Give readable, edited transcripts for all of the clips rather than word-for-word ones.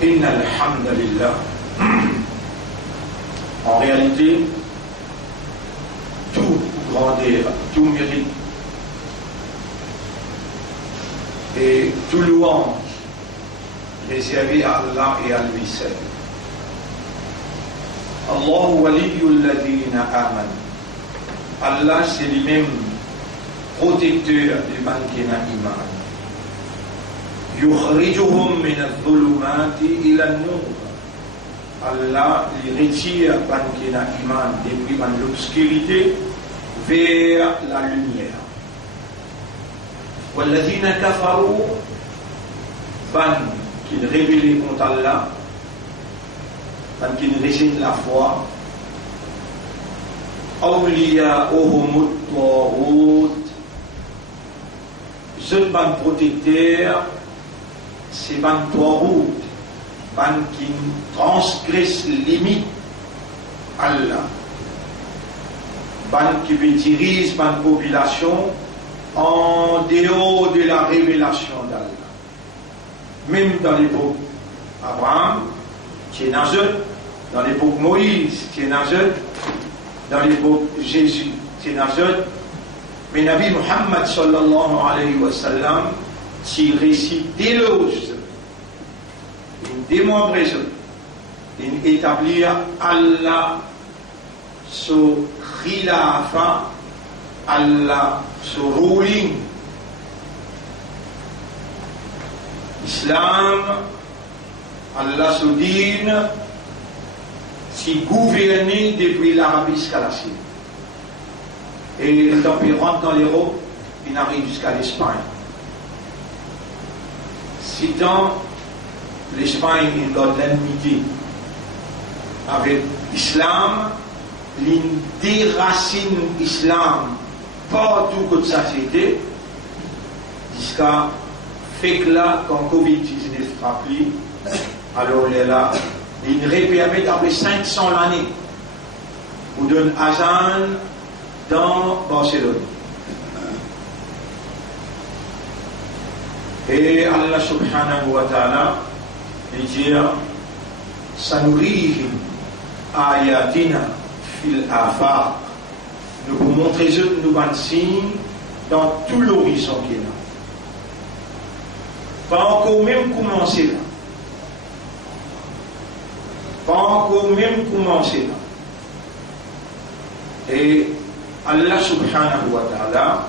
Inna alhamdulillah. En réalité, tout grandeur, tout mérite et tout louange réservé à Allah et à lui seul. Allahu waliyul ladina amanu. Allah c'est lui-même protecteur du man qui n'a iman. Yukhrijuhum min adh-dhulumati ila an-nur. Allah les retire man qui n'a iman depuis l'obscurité vers la lumière. Walladhina kafaru, ban qui rébellent contre Allah, ban qui rejette la foi. Awliya'uhum at-taghut, ce ban protecteur, c'est ban taghut, ban qui transgresse limite Allah, ban qui dirige ban population en dehors de la révélation d'Allah. Même dans l'époque Abraham, Tchénazet, dans l'époque Moïse, Tchénazet, dans l'époque Jésus, Tchénazet, mais Nabi Muhammad sallallahu alayhi wa sallam, s'il récite d'éloges, une démembraison, une établir Allah sur khilafa, Allah sur ruling, Islam, Allah sur din, si gouverné depuis l'Arabie jusqu'à la Syrie. Et le temps il rentre dans l'Europe, il arrive jusqu'à l'Espagne. Si dans l'Espagne, il a de l'ennemité avec l'islam, il déracine l'islam partout que ça c'était, jusqu'à fait que là, quand Covid-19 frappe, alors il est là, il permet après 500 l'année, ou donne azan dans Barcelone. Et Allah subhanahu wa ta'ala, il dit, Sanurihim ayatina fil afaq. Nous vous montrer eux, nous un signe dans tout l'horizon qui est là. Pas encore même commencer là. Pas encore même commencer là. Et Allah subhanahu wa ta'ala,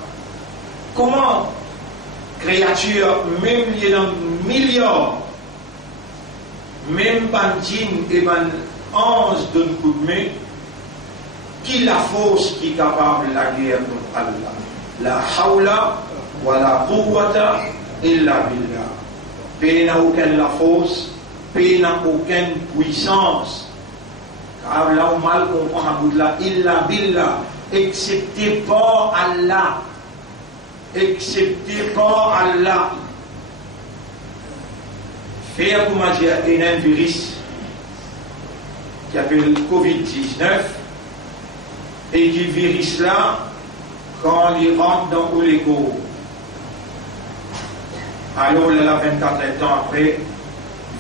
comment créature, même il y a milliards, même ban djinn et ban ange d'un coup de main, qui la force qui est capable de la guerre contre Allah. La hawla wa la quwwata illa billah. Pays n'a aucune la force, pays n'a aucune puissance. Car là on mal comprend à bout de la illa billah, excepté par Allah. Excepté par Allah. Faire comme dire un virus qui s'appelle Covid-19 et qui virus là quand il rentre dans les corps. Alors là 24 ans après,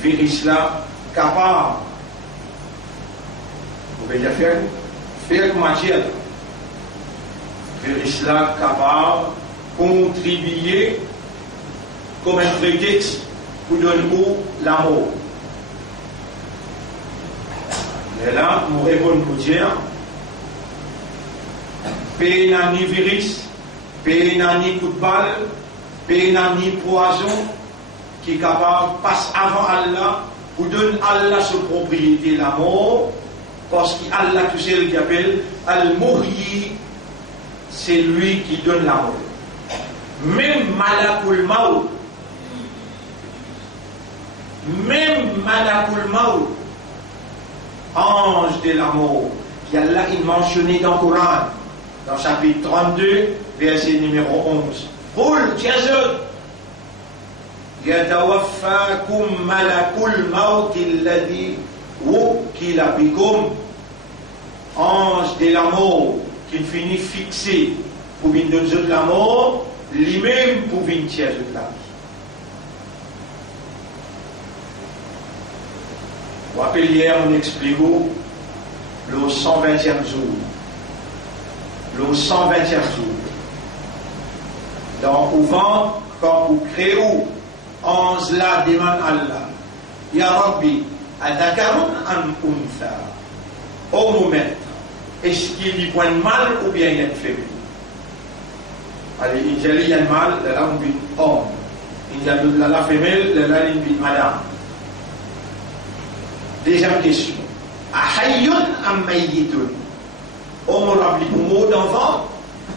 virus là capable. Vous pouvez dire faire comme dire virus là capable contribuer comme un prétexte pour donner la mort. Et là, nous répondons pour dire pays n'a ni virus, pays n'a ni coup de balle, pays n'a ni poison qui est capable de passer avant Allah pour donner Allah sa propriété la mort, parce qu'Allah tout seul qui appelle Al-Muhyi, c'est lui qui donne la mort. Même Malakul Maut, ange de la mort, qui a là il mentionné dans le Coran, dans chapitre 32, verset numéro 11. Qul jazud yatawaffakum malakul maut alladhi wukila bikum, ange de la mort qui finit fixé pour venir donner la mort, lui-même pour venir tirer de la vie. Vous rappelez hier, on explique le 120e jour. Le 120e jour. Donc, au vent, quand vous créez, 11 là demande Allah. Ya Rabbi, Adakarun an untha. Au moment, est-ce qu'il y a un mal ou bien il y a une faible? Allez, il y a un mal, là on dit homme. Il y a la femelle, là on dit madame. Deuxième question. Ahayyun am mayyitun. Homme on pour mot d'enfant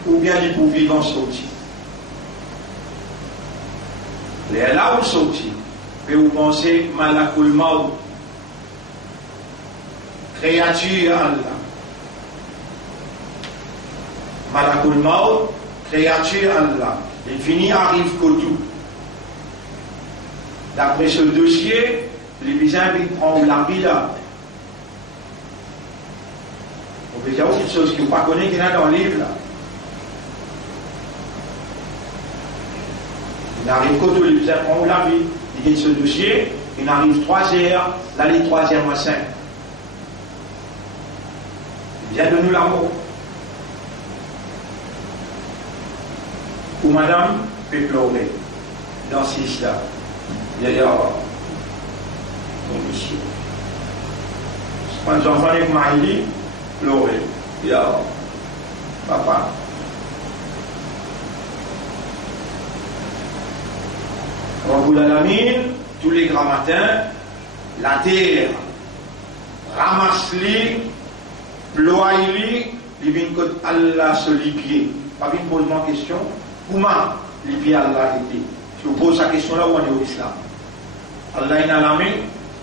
ou bien il pour vivant sorti. Les là où sorti. Mais vous pensez malakul maut. Créature Allah. Malakul maut, créature Allah. Il finit arrive qu'au tout. D'après ce dossier, les visins prennent la vie là. On peut dire quelque chose que vous ne connaissez pas qu'il y a dans le livre là. Il arrive qu'au tout, les visins prennent la vie. Il y a ce dossier, il arrive 3 heures, là les 3e à 5. Il vient de nous l'amour. Ou madame peut pleurer dans ce là. Il y a mon monsieur. Quand j'entends avec Maïli, pleurer. Il y a papa. Rabbul Alamin, tous les grands matins, la terre ramasse-les, ploie-les, les vins que Allah se lipier. Pas bien pose ma question. Comment les pieds Allah était? Si vous posez cette question-là, où on est au islam? Allah il a la main,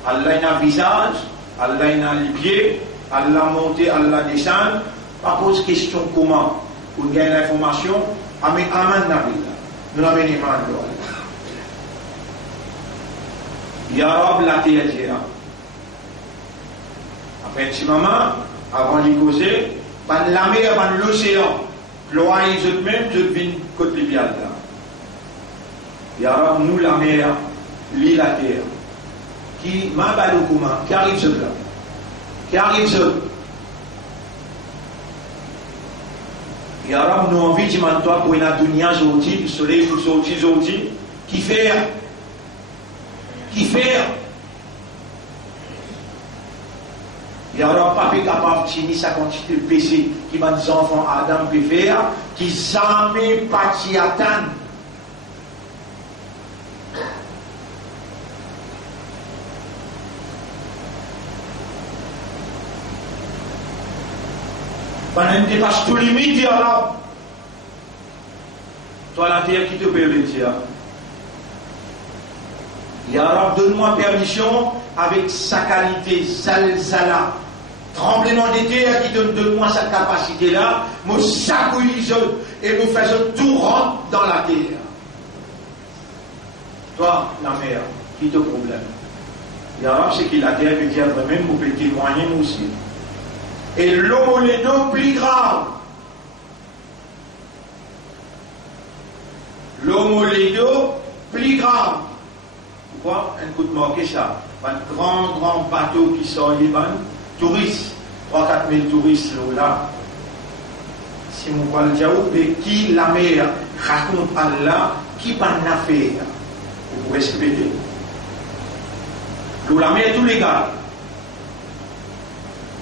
Allah il a le visage, Allah il a les pieds, Allah monté, Allah descend. Pas pose question comment? Pour gagner l'information, Amen, Amen, Nabi. Nous l'avons dit, Ya Rab la terre. Après un petit moment, avant d'y causer, la mer, l'océan, l'oreille, eux même, je viens côté les pieds là. Ya Rab, nous la mer, l'île la terre. Qui m'a balou comment? Qui arrive ce là? Qui arrive ce? Ya Rab, nous envie de demander toi pour une dunya aujourd'hui, le soleil pour sortir aujourd'hui, qui fait? Qui fait? Il y aura pas capable de tenir sa quantité de péché qui va des enfants Adam peut faire, qui jamais pas t'y attendre. Pendant que tu passes tout limite, il y aura. Toi, la terre qui te permet, Ya Rab, donne-moi permission avec sa qualité, zalzala, tremblement de terre qui donne-moi sa capacité-là, me sacouille et me faisant tout rentrer dans la terre. Toi, la mer, qui te problème? Ya Rab, c'est qu'il la terre veut dire même, vous pouvez témoigner aussi. Et l'homme les deux plus grave. L'homme les deux plus grave. Pourquoi? Un coup de marqué ça. Un grand bateau qui sort les bandes, touristes, 3-4 000 touristes là. Si mon parle de qui la mer raconte Allah, qui pas l'affaire, vous respectez. La mer, tous les gars.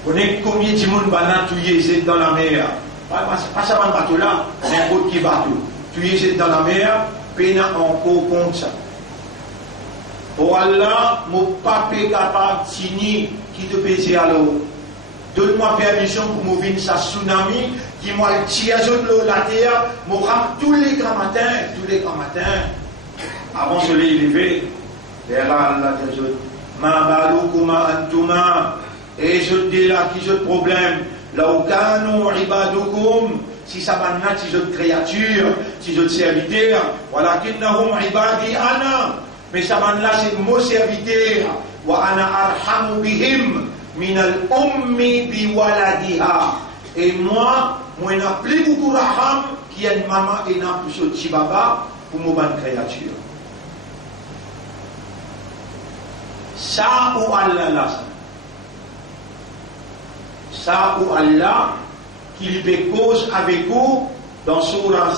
Vous connaissez combien de monde va tuer dans la mer? Pas seulement le bateau là, n'importe qui bateau. Tuer dans la mer, peine encore contre ça. Oh Allah, mon papa est capable de signer qui te pèse à l'eau. Donne-moi permission pour me venir sa tsunami qui m'a tiré sur l'eau la terre, me rame tous les grands matins, avant de se lever. Et là, Allah dit, ma balou kuma antuma, et je dis là qui je problème, là où kanou ibadoukoum, si ça va naître, si je créature, si je serviteur, voilà qui n'ahum ibadi ana. Mais ça là c'est mon serviteur. Wa ana arhamu bihim min al-ummi bi waladiha. Et moi n'a plus beaucoup raham qui a une maman et n'a plus ce petit baba pour mon bonne créature. Ça ou Allah là. Ça ou Allah, qui lui cause avec vous dans Surah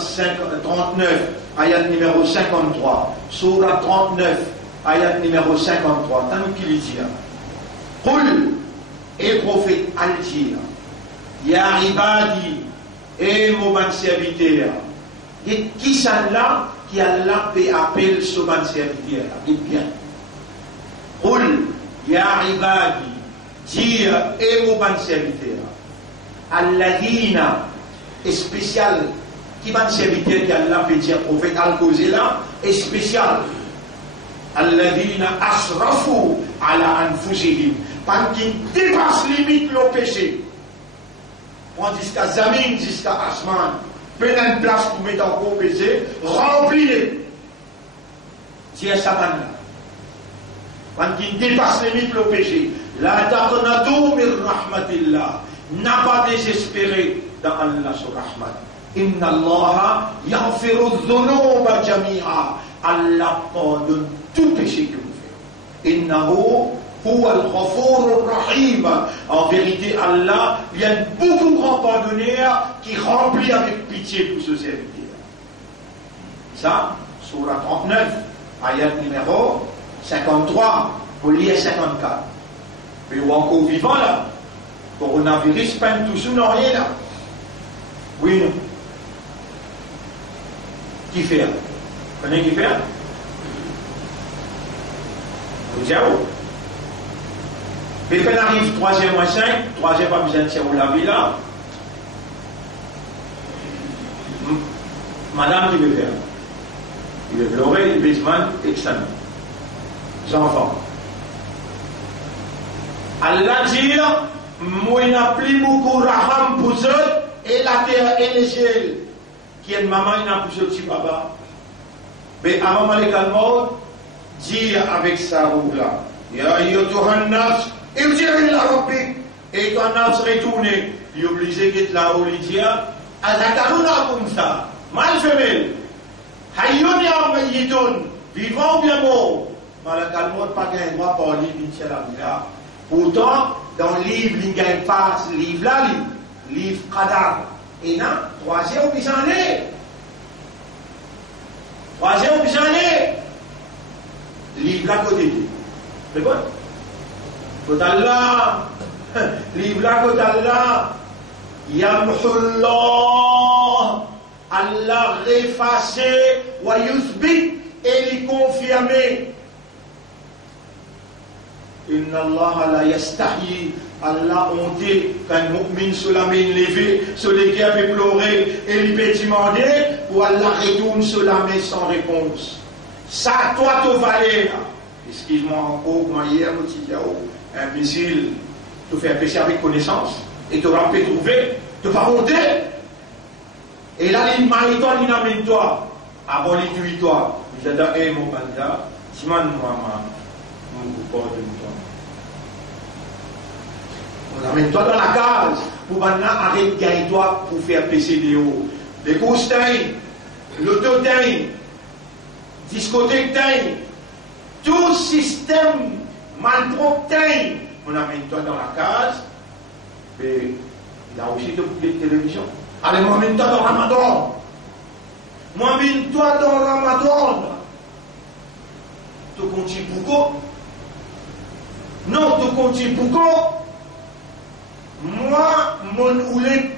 39, ayat numéro 53. Surah 39, ayat numéro 53. Tant qu'il dit, Qul, et prophète al-dire, Ya ibadi, et mon serviteur. Et qui ça là, qui Allah peut appeler ce bon serviteur? Dites bien. Qul, Ya ibadi, dire, et mon bon serviteur. Alladina, est spécial, qui va serviteur qui Allah peut dire prophète al-Causé là, est spécial. Alladina asrafu ala anfusihim, parce qu'ils dépassent limite le péché. On dit jusqu'à Zamin, jusqu'à Asman, prenez une place pour mettre en gros péché, remplis-les. Tiens Satan là. Quand ils dépassent limite le péché, la taqnatu min rahmatillah. N'a pas désespéré dans Allah sur Rahman. Inna Allah yaghfiru dhunuba jami'a. Allah pardonne tout péché que vous faites. Innahu huwa al-ghafur rahim. En vérité, Allah vient beaucoup grand pardonneur qui remplit avec pitié pour ce serviteur. Ça, Surah 39, ayat numéro 53, pour lire 54. Mais ou encore vivant là. Coronavirus, peine tout sous, non, rien là. Oui, non. Qui fait? Vous connaissez qui fait? Vous dites où? Mais quand on arrive 3e moins 5, 3e pas besoin de tirer la vie là. Madame qui veut faire? Il veut pleurer, il veut se mettre examen. Les enfants. Allah dit, moi n'a plus beaucoup raham pour eux, et la terre et les ciels. Qui est maman, il n'a plus ce petit papa. Mais avant Malek mort, dire avec sa roue là, Ya yotuhan nafs, et vous direz la rabbi, et ton nafs retourné, il obligé qu'il la roue, il dit, Azakaruna comme ça, mal femelle, Hayoun ya mayitoun, vivant ou bien mort. Malek mort, pas qu'un droit pour lui, il tient la vie. Pourtant, dans le livre, il ne gagne pas ce livre-là, livre Qadar. Et non, 3e au Bisané. 3e au Bisané. Livre à côté. C'est bon? Côté Allah. Livre à côté Allah. Yamhullah. Allah réfacé. Wa yuthbit. Et lui confirmer. Inna Allah la yastahi. Allah honte quand un mu'min sur la main levée, sur les qui avait pleuré, et il peut demander, ou Allah retourne sur la main sans réponse. Ça, toi, tu vas aller. Excuse-moi encore, moi hier, un missile, tu fais un péché avec connaissance, et tu vas te trouver, tu vas honter. Et là, il m'a dit, il amène toi, avant il tue toi. Il dit, hé mon banda, si moi, mon coupon de toi. On amène-toi dans la case pour maintenant arrêter de gagner toi pour faire PCDO. Les courses t'aillent, l'auto t'aille, discothèque t'aille, tout système malpropre t'aille. On amène-toi dans la case, et il y a aussi de télévision. Allez, moi, amène-toi dans Ramadan. Moi, amène-toi dans Ramadan. Tu continues pourquoi? Non, tu continues pourquoi? Moi, mon voulais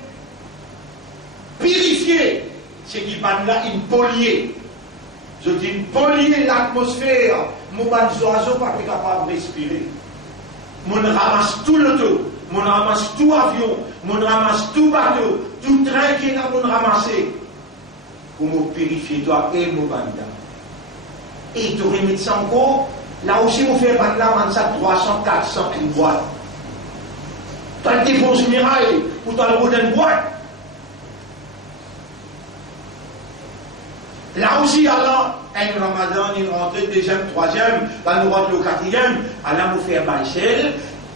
purifier ce qui va là, une polier. Je dis une polier l'atmosphère. Mon oiseau pas capable de respirer. Mon ramasse tout le tout. Mon ramasse tout avion. Mon ramasse tout bateau. Tout train qui est là, mon ramassé. Pour me purifier, toi et mon banda. Et tu remets ça encore. Là aussi, vous faites banda, on ça 300, 400 une boîte. Tu as des bons mirailles ou tu as le bout d'une boîte. Là aussi, Allah, un Ramadan, une rentrée, deuxième, troisième, dans le droit de le quatrième, Allah nous fait baïchel,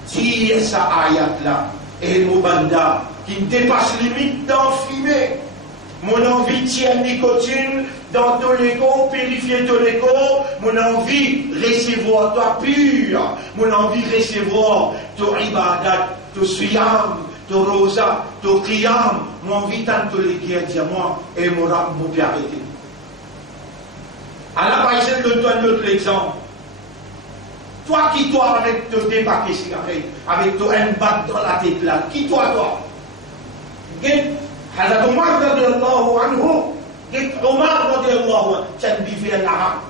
dire ça ayat là, et mon banda, qui me dépasse limite d'enfumer. Mon envie de tirer nicotine dans tous les corps, purifier tous les corps, mon envie de recevoir toi pur, mon envie de recevoir ton ibadat, ton suyam, to rosa, to qiyam, moi envie tant de les guerres, dire moi, et mon rap, mon pied arrêté. À la base, je te donne l'autre exemple. Toi qui toi avec te débarquer cigarette, avec toi un batte dans la tête là, qui toi Hazrat Omar radiallahu anhu, Omar radiallahu anhu, c'est un l'arabe.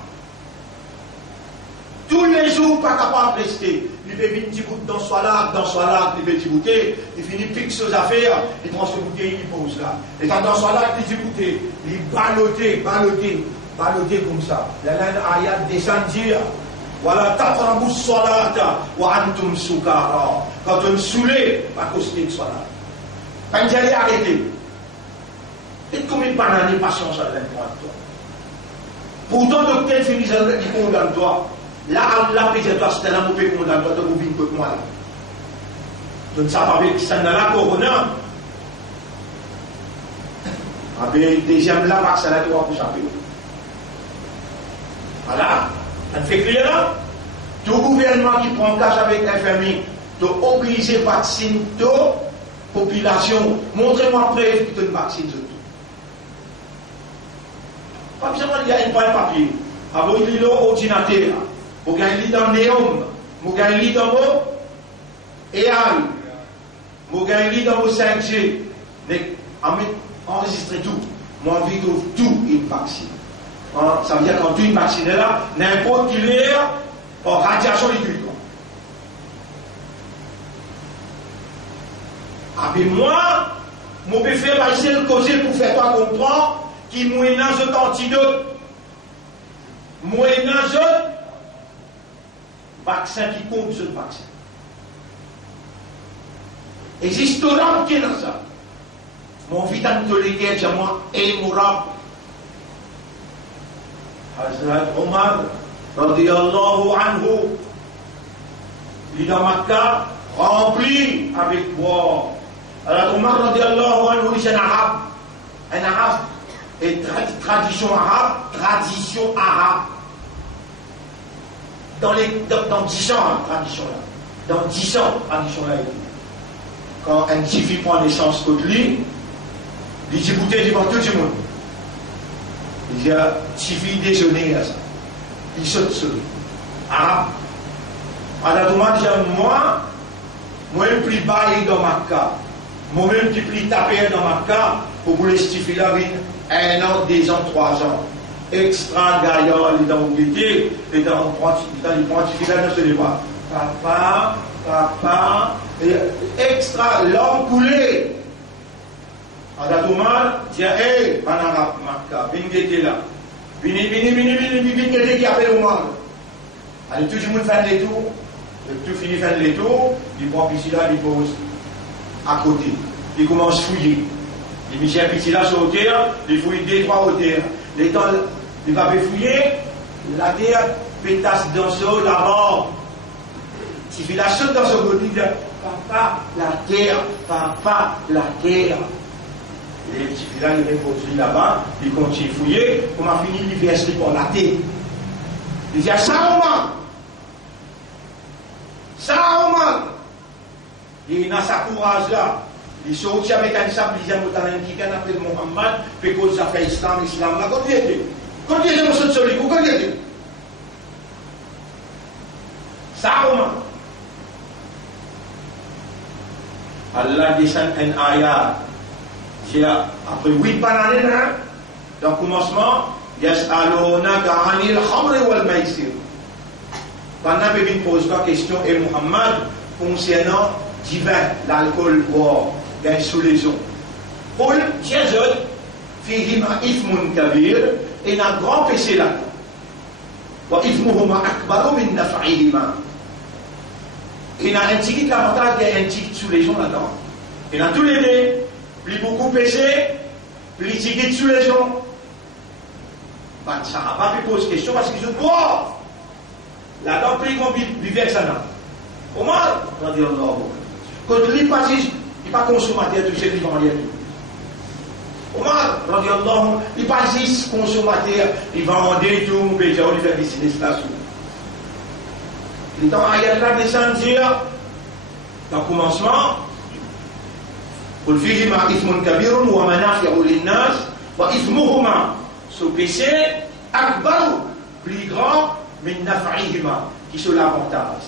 Tous les jours, pas capable de rester. Il fait une petite bout dans soi là, il fait une petite bouteille, il finit pique ses affaires, il prend ses bouteilles, il pose là. Et quand dans soi là, il dit bouteille, il balloté comme ça. La ayat descend dire, voilà, taqrabu salata wa antum sukara. Quand on est saoulé, pas causer de salat. Quand j'allais arrêter, et combien de bananes patience à l'intérieur de toi. Pourtant, docteur finit il condamne toi. Là, Allah peut toi, c'était là, mon père condamne toi, de vous vivre que moi là. Donc ça va avec ça dans la corona. Avec deuxième là, vaccin là, tu vas pour chaper. Voilà, ça fait clair là. Tout gouvernement qui prend cash avec l'infirmier, de obliger vacciner toute population. Montrez-moi preuve que tu vaccines tout. Pas besoin de dire, il n'y a pas de papier. Avant, il y a l'ordinateur. Vous gagnez dans Néom, vous gagnez dans vos AI, vous gagnez dans vos 5G. Enregistrez tout. Moi, je trouve tout une vaccine. Ça veut dire quand tu es vacciné là, n'importe qui est en radiation liquide. Avec moi, je peux faire essayer de causer pour faire toi comprendre qu'il y a un antidote. Il y a un vaccin qui compte ce vaccin. Existe un homme qui est dans ça. Mon vitam de l'éguerre, c'est moi, et mon rab. Hazrat Omar, radiyallahu anhu, il est dans Makkah, rempli avec bois. Hazrat Omar, radiyallahu anhu, il est un arabe. Un arabe. Et tradition arabe. Dans 10 ans, tradition là. Dans 10 ans, tradition là. Quand un petit fille prend naissance contre lui, il dit écoutez, il dit tout le monde. Il dit petit fille déjeuner à ça. Il saute sur lui. Arabe. Alors, dit moi, le plus bas dans ma cas. Moi-même qui prie taper dans ma cas pour les petits filles là, 1 an, 2 ans, 3 ans. Extra gaillard, il est dans l'unité, et dans les petits filles là, ne se les pas. Papa, et extra, l'homme coulé. Adatouma, tiens, hé, Banara, Marca, Bingete là. Bingete qui appelle au monde. Allez, tout le monde fait les tours. Tout finit faire les tours, il prend ici là, il pose à côté. Il commence à fouiller. Il met un petit là sur la terre, il fouille 2-3 au terre. Les temps, il va fouiller, la terre pétasse dans ce là-bas. Si il la saute dans ce côté, il dit papa, la terre, papa, la terre. Et le petit là, il repose là-bas, il continue à fouiller, on a fini, il verse pour la terre. Il dit ça, Omar. Il a sa courage là. Il sortit avec un sable, il dit à qui appelle Mohammed, puis qu'on ça fait islam là. Quand il est dans ce solide, quand il est ça, Omar. Allah descend un ayat. Après 8 années, dans le commencement, Yas'alunaka 'anil khamri wal maisir. Pendant que je pose la question, et Muhammad, concernant divin, l'alcool, boire, gagne sous les eaux. Pour Jésus, fihima ifmun kabir, et il y a un grand péché là. Wa ifmuhuma akbaru min naf'ihima. Il y a un petit avantage, il y a un petit sous les gens là-dedans. Et dans tous les deux, plus beaucoup péché, plus petit sous les gens. Ben, ça n'a pas pu poser question parce qu'ils sont pauvres. Là-dedans, plus qu'on vivait avec ça. Omar, quand lui il n'est pas consommateur, tout ce qu'il vendait. Omar, il n'est pas juste consommateur, il vendait tout, il fait business là-dessus. Il est en ayat là descendu, dans le commencement, قل فيهما إثم كبير ومنافع للناس وإثمهما ce péché akbar plus grand min naf'ihima qui sont l'avantage.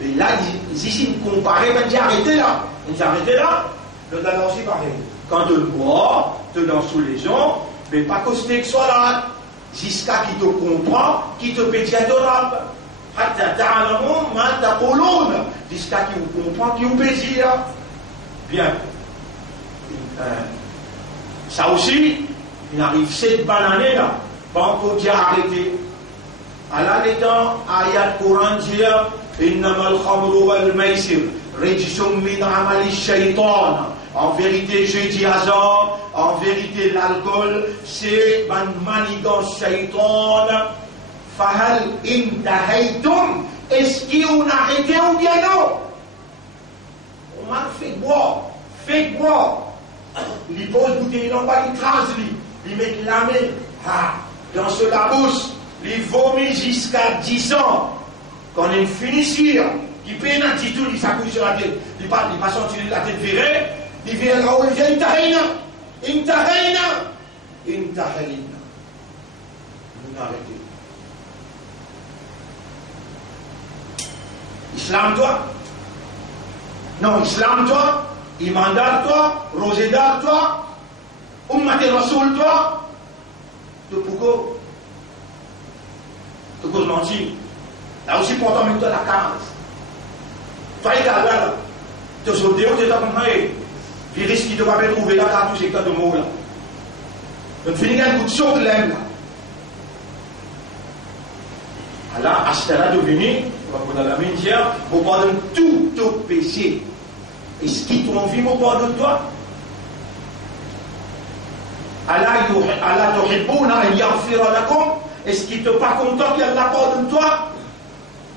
Mais là ici ils comparaient, ben j'ai arrêté là. Ils arrêté là, le talent aussi pareil. Quand tu bois, tu danses sous les gens, mais pas coster que soit là. Jusqu'à qui te comprend, qui te pédie adorable. Jusqu'à qui vous comprend, qui vous pédie. Bien. Ça aussi, il arrive 7 bananes là. Pas encore déjà arrêté. Allah l'étant, ayat Coran dit Innama al-khamru wal-maysir rejisum min amali shaytan. En vérité, je dis hasard, en vérité, l'alcool, c'est une manigance shaitan. Fahal intahaytum, est-ce qu'on a arrêté ou bien non? On m'a fait boire. Il pose bouteille, il envoie, il crase, il met la main dans ce labousse, il vomit jusqu'à 10 ans. Quand il finit ici, il peine un petit tout, il s'accouche sur la tête, il passe sentir la tête virée. Il vient là-haut, il vient intahayna. Vous n'arrêtez. Islam toi? Non, Islam toi? Imandar toi? Rosédar toi? Ummati Rasoul toi? De pourquoi? De cause mentir. Là aussi, pourtant, même toi la case. Toi, il t'a là. Tu es au déo, tu es comme ça. Il risque de ne pas trouver là, dans tous ces cas de mots là. Donc, il y a un coup de chaud de l'aime là. Alors, à ce stade-là, devenu, on va la dire, on pardonne tout ton péché. Est-ce qu'il t'a envie, on pardonne toi? Allah tuhibbuna an yaghfira lakum. Est-ce qu'il n'est pas content qu'Allah pardonne toi?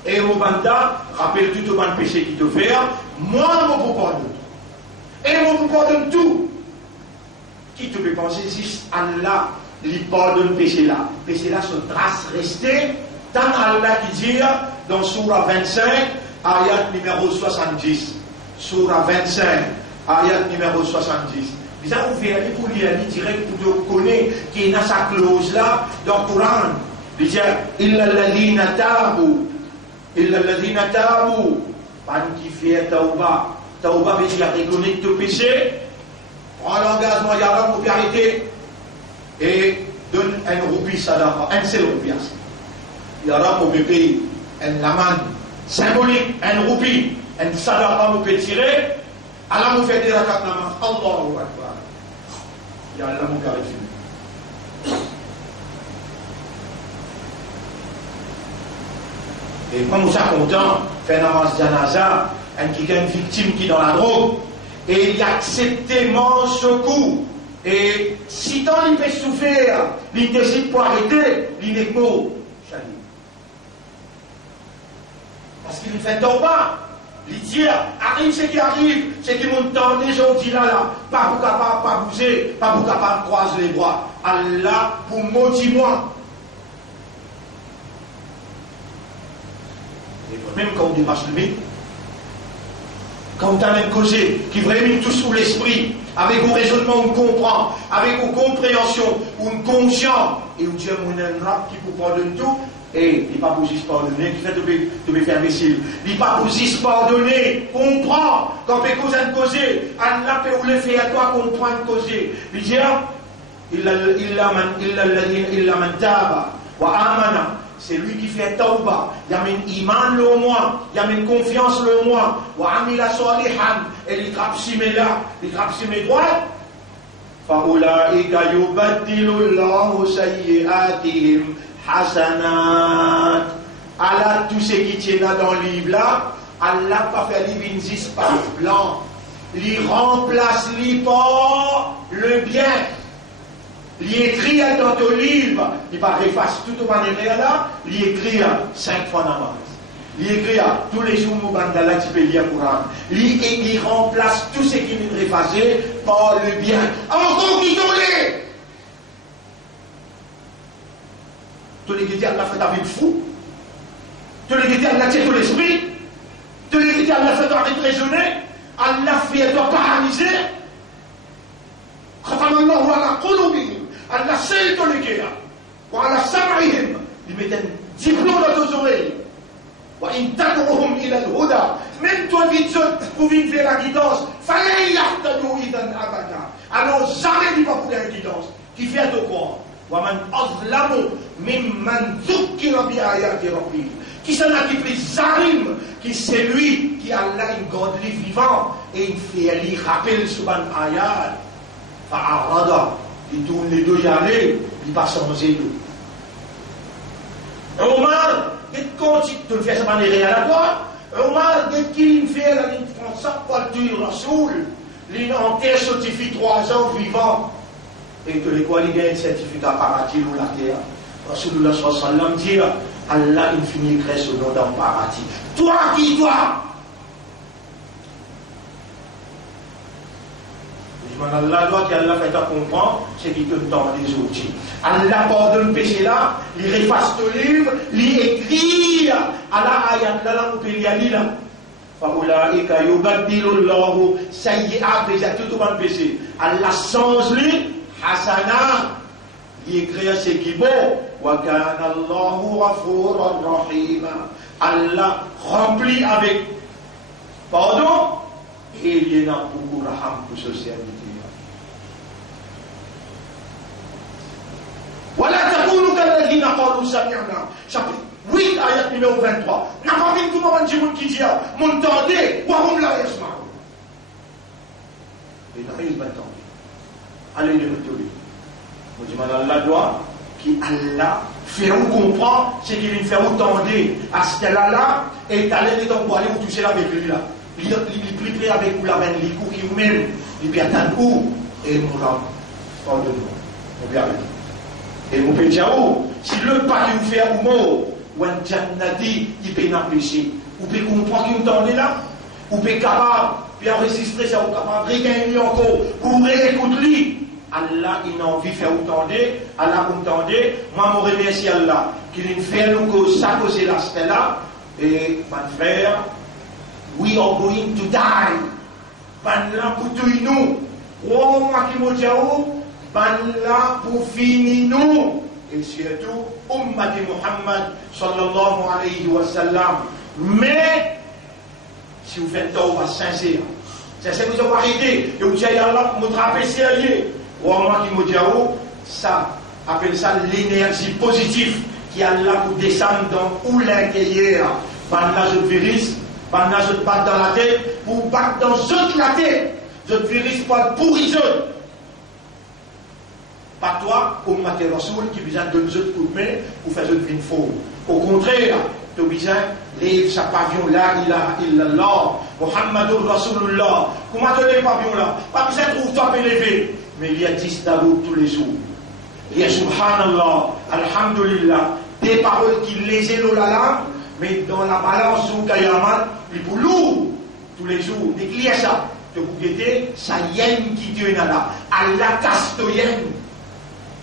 Et au banda, rappelle-tu tout le péché qu'il te fait, moi, je vous pardonne. Et on vous pardonne tout. Qui te peut penser juste Allah lui pardonne le péché là? Le péché là, son trace restée. Tant Allah qui dit dans Surah 25, ayat numéro 70. Surah 25, ayat numéro 70. Vous avez ouvert pour lire, direct pour te connaître qu'il y a sa clause là dans le Coran. Il dit Illa alladhina tabu. Pas qui fait tauba. Tauba veut dire reconnaître ton péché, prends l'engagement, il y a pour arrêter et donne un roupie sadaqa, un seul roupie. Il y aura pour me payer un laman symbolique, un roupie, un sadaqa pour tirer. Allah nous fait dire à quatre laman, Allahu Akbar. Il y a Allah nous clarifie. Et quand nous sommes contents, fait un avance janaza, un qui est une victime qui est dans la drogue, et il accepte mon secours. Et si tant il peut souffrir, il décide pour arrêter, il n'est pas. Parce qu'il ne fait pas. Il dit, arrive ce qui arrive, ce qui monte dans les gens dit là, pas pour capable pas bouger, pas pour capable croiser les bras. Allah pour maudit-moi. Et même quand on dépasse le mythe, quand on a même causé, qui vraiment tout sous l'esprit, avec vos raisonnements, on comprend, avec vos compréhensions, on conscient, et on dit mon rap qui vous pardonne tout, et il n'est pas pour juste pardonner, qui fait de me faire imbécile. Il n'est pas pour juste pardonner, comprend, quand on cause un causé, Allah peut le faire à toi, comprend un causé. Il dit, illa man taba, wa amana. C'est lui qui fait tauba, il y a une iman le moi, il y a une confiance le moi, wa amila salihan, et il trappe si mes là, il trappe si mes droits. Faulaika yubaddilu Allahu sayyi'atihim hasanat. Allah, tout ce qui tient là dans le livre là, Allah pas fait livre une par blanc, il remplace par le bien. Il écrit dans ton livre, il va effacer tout au manière là, il écrit 5 fois namaz. Il écrit tous les jours au bandala qui peut lire le Coran. Il remplace tout ce qui est effacé par le bien. Encore qui tourne. Tous les qui disent Allah fait ta vie de fou. Tous les qui disent Allah tient ton esprit. Tous les qui disent Allah fait ta vie de raisonner. Allah fait toi paralyser. ختم الله على قلوبهم Allah scelle ton cœur وعلى سمعهم ils mettent un diplôme dans tes oreilles وإن تدعوهم إلى الهدى même toi vite pour venir faire la guidance fallait يهتدوا إذا أبدا alors jamais il va pour la guidance qui fait au corps ومن أظلم ممن ذكر بآيات ربه qui s'en a qui plus zalim qui c'est lui qui a là une godly vivant et il fait lui rappel sur un ayat fa'arada il tourne les deux allées il passe en zéro Omar quand tu fais ça de manière aléatoire Omar dès qu'il fait la ligne française pour le Rasoul il enterre certifie 3 ans vivant et que les qualités un certificat paradis ou la terre Rasulullah sallallahu alayhi wa sallam dit Allah infini crée ce nom dans le paradis. Toi qui toi Allah doit qu'Allah fait comprendre c'est qu'il te donne les outils. Allah pardonne le péché là, il efface le livre, il écrit à la ayat là où il y a là. فَأُولَٰئِكَ يُبَدِّلُ اللَّهُ سَيِّئَاتِهِمْ déjà tout le péché. Allah change lui hasana. Il écrit ce qui est bon. وَكَانَ اللَّهُ غَفُورًا رَحِيمًا Allah remplit avec pardon et il y en a beaucoup raham pour ce serviteur. وَلَا تَكُونُوا كَالَّذِينَ قَالُوا سَمِعْنَا chapitre 8 ayat numéro 23 n'a pas vu tout le monde qui dit m'entendez ou hum la yasma'un et là ils m'entendent allez de l'autorité moi je m'en Allah doit qui Allah fait vous comprendre ce qu'il fait vous tendre à ce là et allez pour aller vous toucher avec lui là il prie près avec vous la veine les coups qui vous même il peut attendre où et mourant pardonne-moi on vient avec et vous pouvez dire si le pas vous fait un mot ou un jannati il peut n'empêcher vous pouvez comprendre qu'il vous tendez là vous pouvez capable puis enregistrer ça vous capable regagner encore pour réécouter Allah il a envie de faire autant Allah entendez moi je remercie Allah qu'il nous fait nous que ça cause là c'était là et mon frère we are going to die ban là pour tout nous oh moi qui me dis ban là pour finir nous et surtout ummat Muhammad sallallahu alayhi wa sallam mais si vous faites tawbah sincère c'est ça que vous avez arrêté et vous dites Allah me trapper sérieux ou moi qui me dis ça appelle ça l'énergie positive qui a là pour descendre dans où l'intérieur pendant ce virus pendant ce battre dans la tête pour battre dans toute la tête ce virus pas pourri pas toi comme Maté Rasoul qui besoin de nous coups de main pour faire une vie faux au contraire tu as besoin lève sa pavillon là il a illallah Muhammadur Rasulullah comment tu lèves pavillon là pas besoin de trouver toi élevé mais il y a 10 Daoud tous les jours il y a subhanallah alhamdulillah des paroles qui lésaient la langue mais dans la balance ou Kayamat il pour lourd tous les jours dès qu'il y a ça tu vous guettez ça yen qui Dieu n'a là Allah castoyen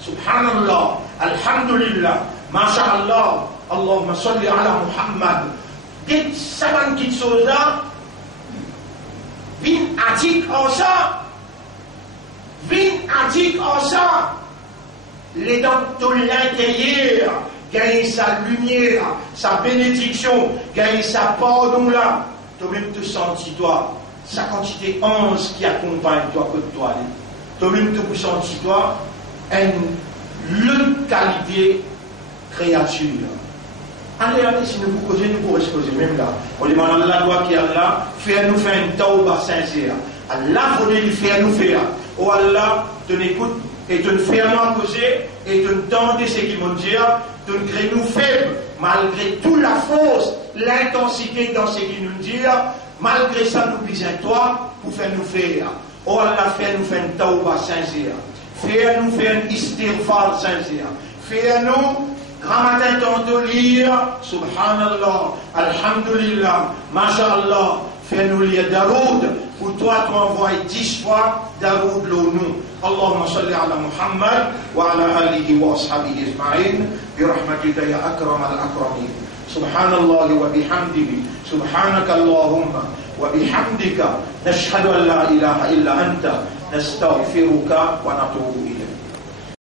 subhanallah alhamdulillah masha'allah Allahumma salli ala Muhammad des saban qui sont là vin atik en ça vin atik en ça les dents de l'intérieur gagne sa lumière sa bénédiction gagne sa pardon là toi-même te sentis toi sa quantité 11 qui accompagne toi que toi toi-même te sentis toi une qualité créature. Allez, si nous vous causez, nous pourrons se poser même là. On demande à Allah, loi qui est Allah, faire une tauba sincère. Allah, faut lui faire nous faire. Oh Allah, te n'écoute et te fait nous causer et te tendre ce qu'ils vont dire, te crée nous faibles, malgré toute la force, l'intensité dans ce qu'ils nous disent, malgré ça, nous besoin toi pour faire nous faire. Oh Allah, fais nous faire une tauba sincère. Fais-nous faire un istighfar sincère. Fais-nous, grand matin, tantôt lire, subhanallah, alhamdulillah, masha'allah. Fais-nous lire Daroud. Pour toi, tu envoies 10 fois Daroud l'ONU. Allahumma salli ala Muhammad wa ala alihi wa ashabihi ajma'in. Bi rahmatika ya akram al-akramin. Subhanallah wa bihamdihi, subhanaka Allahumma wa bihamdika, nashhadu an la ilaha illa anta, nastaghfiruka wa natubu ilayk.